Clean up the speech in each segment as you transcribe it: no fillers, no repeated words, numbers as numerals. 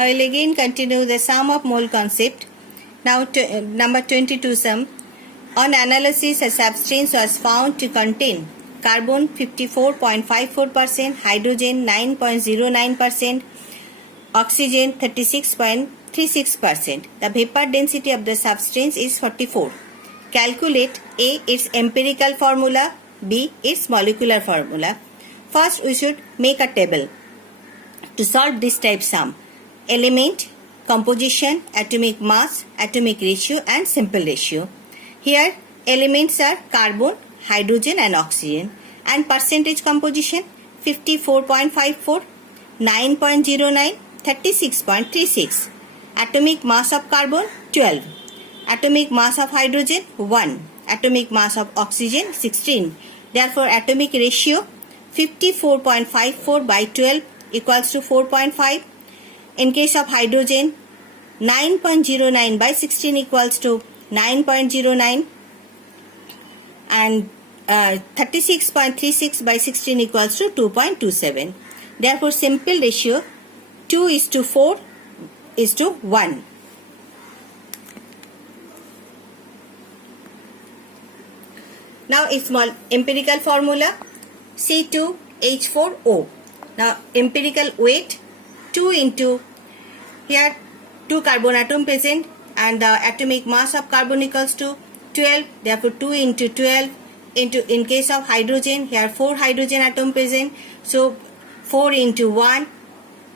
I will again continue the sum of mole concept. Now number 22 sum. On analysis, a substance was found to contain carbon 54.54%, hydrogen 9.09%, oxygen 36.36%. The vapor density of the substance is 44. Calculate A. Its empirical formula, B. Its molecular formula. First, we should make a table to solve this type sum. Element, composition, atomic mass, atomic ratio and simple ratio. Here elements are carbon, hydrogen and oxygen, and percentage composition 54.54, 9.09, 36.36. Atomic mass of carbon 12. Atomic mass of hydrogen 1. Atomic mass of oxygen 16. Therefore atomic ratio 54.54 by 12 equals to 4.5. In case of hydrogen, 9.09 by 16 equals to 9.09, and 36.36 by 16 equals to 2.27. Therefore simple ratio 2:4:1. Now its empirical formula C2H4O. Now empirical weight 2 into, here 2 carbon atom present and the atomic mass of carbon equals to 12. Therefore 2 into 12 into, in case of hydrogen, here 4 hydrogen atom present, so 4 into 1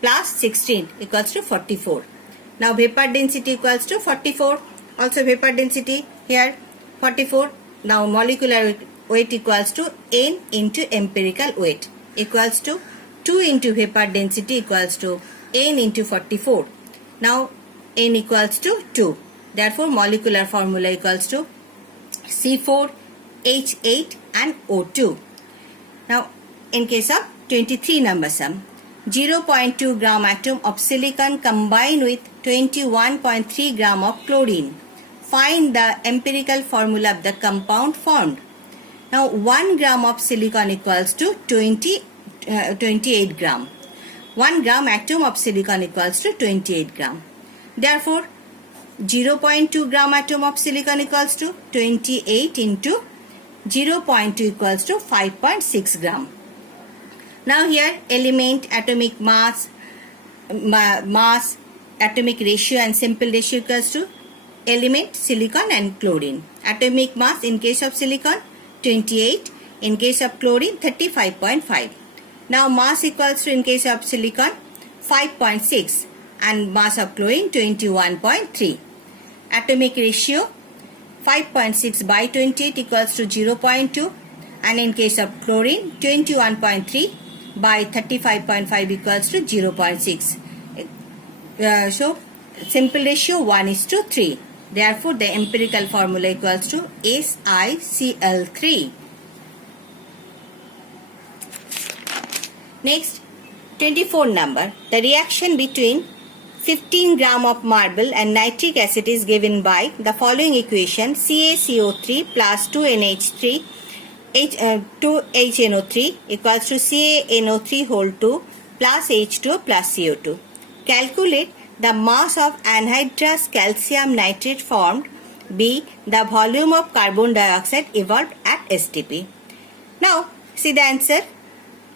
plus 16 equals to 44. Now vapor density equals to 44. Also vapor density here 44. Now molecular weight equals to N into empirical weight equals to 2 into vapor density equals to N into 44. Now N equals to 2. Therefore molecular formula equals to C4H8 and O2. Now in case of 23 number sum, 0.2 gram atom of silicon combined with 21.3 gram of chlorine. Find the empirical formula of the compound formed. Now 1 gram of silicon equals to 28 gram. 1 gram atom of silicon equals to 28 gram. Therefore 0.2 gram atom of silicon equals to 28 into 0.2 equals to 5.6 gram. Now here element, atomic mass, atomic ratio and simple ratio equals to element, silicon and chlorine. Atomic mass in case of silicon 28, in case of chlorine 35.5. Now mass equals to, in case of silicon 5.6 and mass of chlorine 21.3. Atomic ratio 5.6 by 28 equals to 0.2, and in case of chlorine 21.3 by 35.5 equals to 0.6. So simple ratio 1:3. Therefore the empirical formula equals to SiCl3. Next 24 number. The reaction between 15 gram of marble and nitric acid is given by the following equation: CaCO3 plus 2NH3 2HNO3 equals to CaNO3 whole 2 plus H2O plus CO2. Calculate the mass of anhydrous calcium nitrate formed. B. The volume of carbon dioxide evolved at STP. Now see the answer.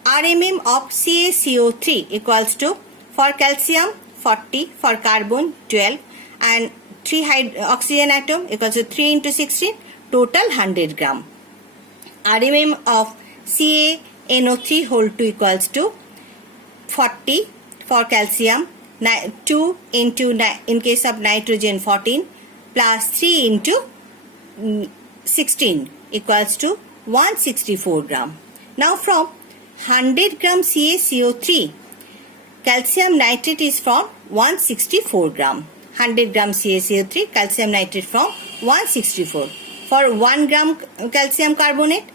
RMM of CaCO3 equals to, for calcium 40, for carbon 12 and 3 oxygen atom equals to 3 into 16, total 100 gram. RMM of CaNO3 whole 2 equals to 40 for calcium, 2 into, in case of nitrogen 14 plus 3 into 16 equals to 164 gram. Now from 100 gram CaCO3, calcium nitrate is from 164 gram. 100 gram CaCO3, calcium nitrate from 164. For 1 gram calcium carbonate,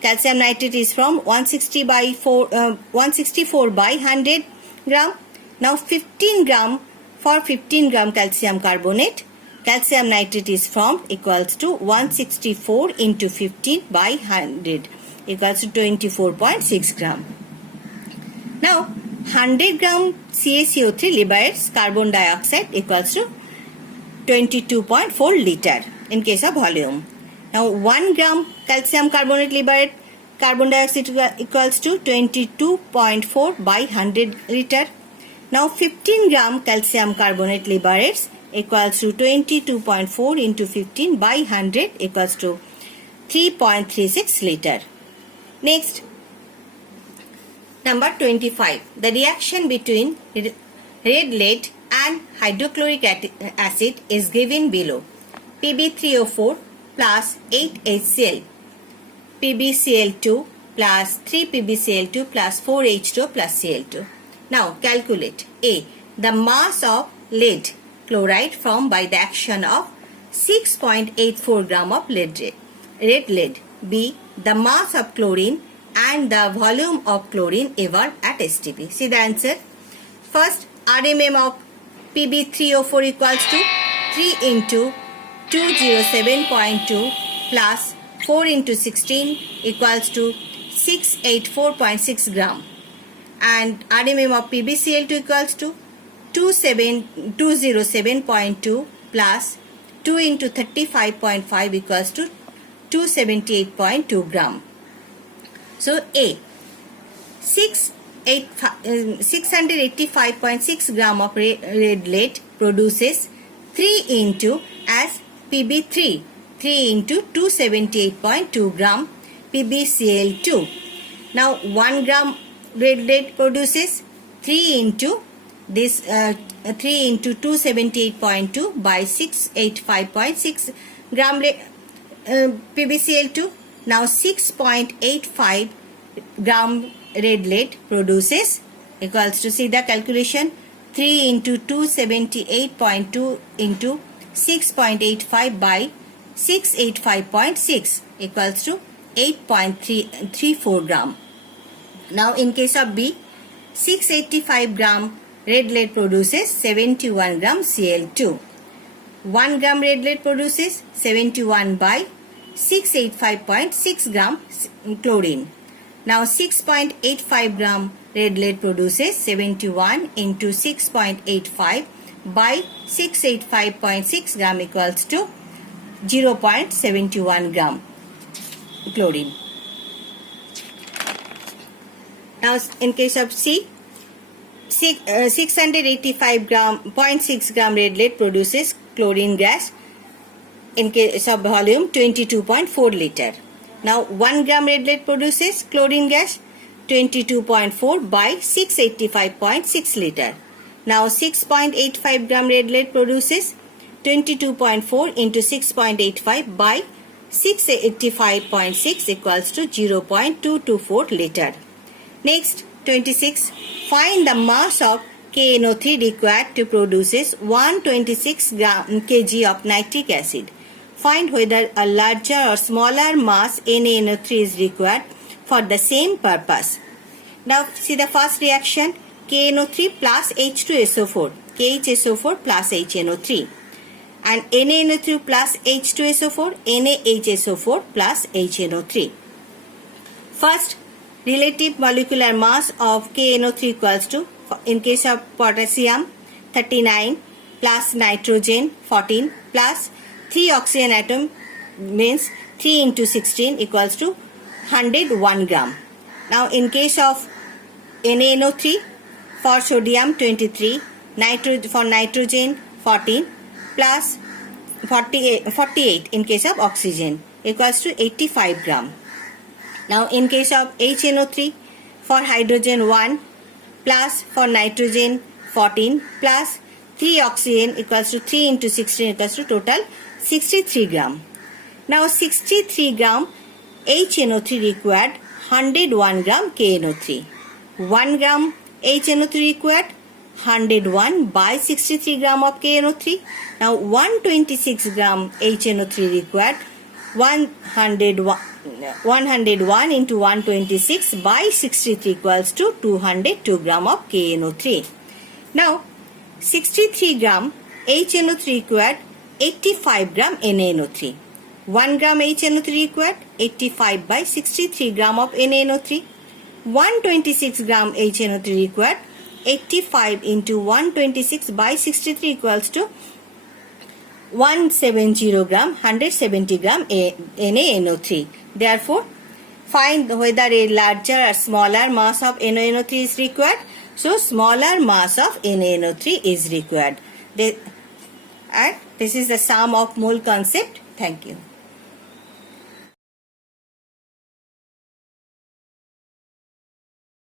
calcium nitrate is from 164 by 100 gram. Now 15 gram, for 15 gram calcium carbonate, calcium nitrate is from equals to 164 into 15 by 100 equals to 24.6 gram. Now 100 gram CaCO3 liberates carbon dioxide equals to 22.4 liter in case of volume. Now 1 gram calcium carbonate liberate carbon dioxide equals to 22.4 by 100 liter. Now 15 gram calcium carbonate liberates equals to 22.4 into 15 by 100 equals to 3.36 liter. Next, number 25. The reaction between red lead and hydrochloric acid is given below. Pb3O4 plus 8HCl, PbCl2 plus 3PbCl2 plus 4H2 plus Cl2. Now calculate A. The mass of lead chloride formed by the action of 6.84 gram of red lead. B. The mass of chlorine and the volume of chlorine evolved at STP. See the answer. First, RMM of Pb3O4 equals to 3 into 207.2 plus 4 into 16 equals to 684.6 gram. And RMM of PbCl2 equals to 207.2 plus 2 into 35.5 equals to 278.2 gram. So A. 685.6 gram of red lead produces 3 into as Pb3, 3 into 278.2 gram PbCl2. Now 1 gram red lead produces 3 into this 3 into 278.2 by 685.6 gram PbCl2. Now 6.85 gram red lead produces equals to, see the calculation, 3 into 278.2 into 6.85 by 685.6 equals to 8.34 gram. Now in case of B, 685 gram red lead produces 71 gram Cl2. 1 gram red lead produces 71 by 685.6 gram chlorine. Now 6.85 gram red lead produces 71 into 6.85 by 685.6 gram equals to 0.71 gram chlorine. Now in case of C, 685 gram 0.6 gram red lead produces chlorine gas in case of volume 22.4 liter. Now 1 gram red lead produces chlorine gas 22.4 by 685.6 liter. Now 6.85 gram red lead produces 22.4 into 6.85 by 685.6 equals to 0.224 liter. Next, 26. Find the mass of KNO3 required to produce 126 kg of nitric acid. Find whether a larger or smaller mass NaNO3 is required for the same purpose. Now see the first reaction, KNO3 plus H2SO4, KHSO4 plus HNO3, and NaNO3 plus H2SO4, NaHSO4 plus HNO3. First, relative molecular mass of KNO3 equals to, in case of potassium, 39 plus nitrogen 14 plus 3 oxygen atom means 3 into 16 equals to 101 gram. Now in case of NaNO3, for sodium 23, for nitrogen 14 plus 48 in case of oxygen equals to 85 gram. Now in case of HNO3, for hydrogen 1 plus for nitrogen 14 plus 3 oxygen equals to 3 into 16 equals to total 63 gram. Now 63 gram HNO3 required 101 gram KNO3. 1 gram HNO3 required 101 by 63 gram of KNO3. Now 126 gram HNO3 required 101 into 126 by 63 equals to 202 gram of KNO3. Now 63 gram HNO3 required 85 gram NaNO3. 1 gram HNO3 required 85 by 63 gram of NaNO3. 126 gram HNO3 required 85 into 126 by 63 equals to 170 gram, 170 gram NaNO3. Therefore, find whether a larger or smaller mass of NaNO3 is required. So, smaller mass of NaNO3 is required. And this is the sum of mole concept. Thank you.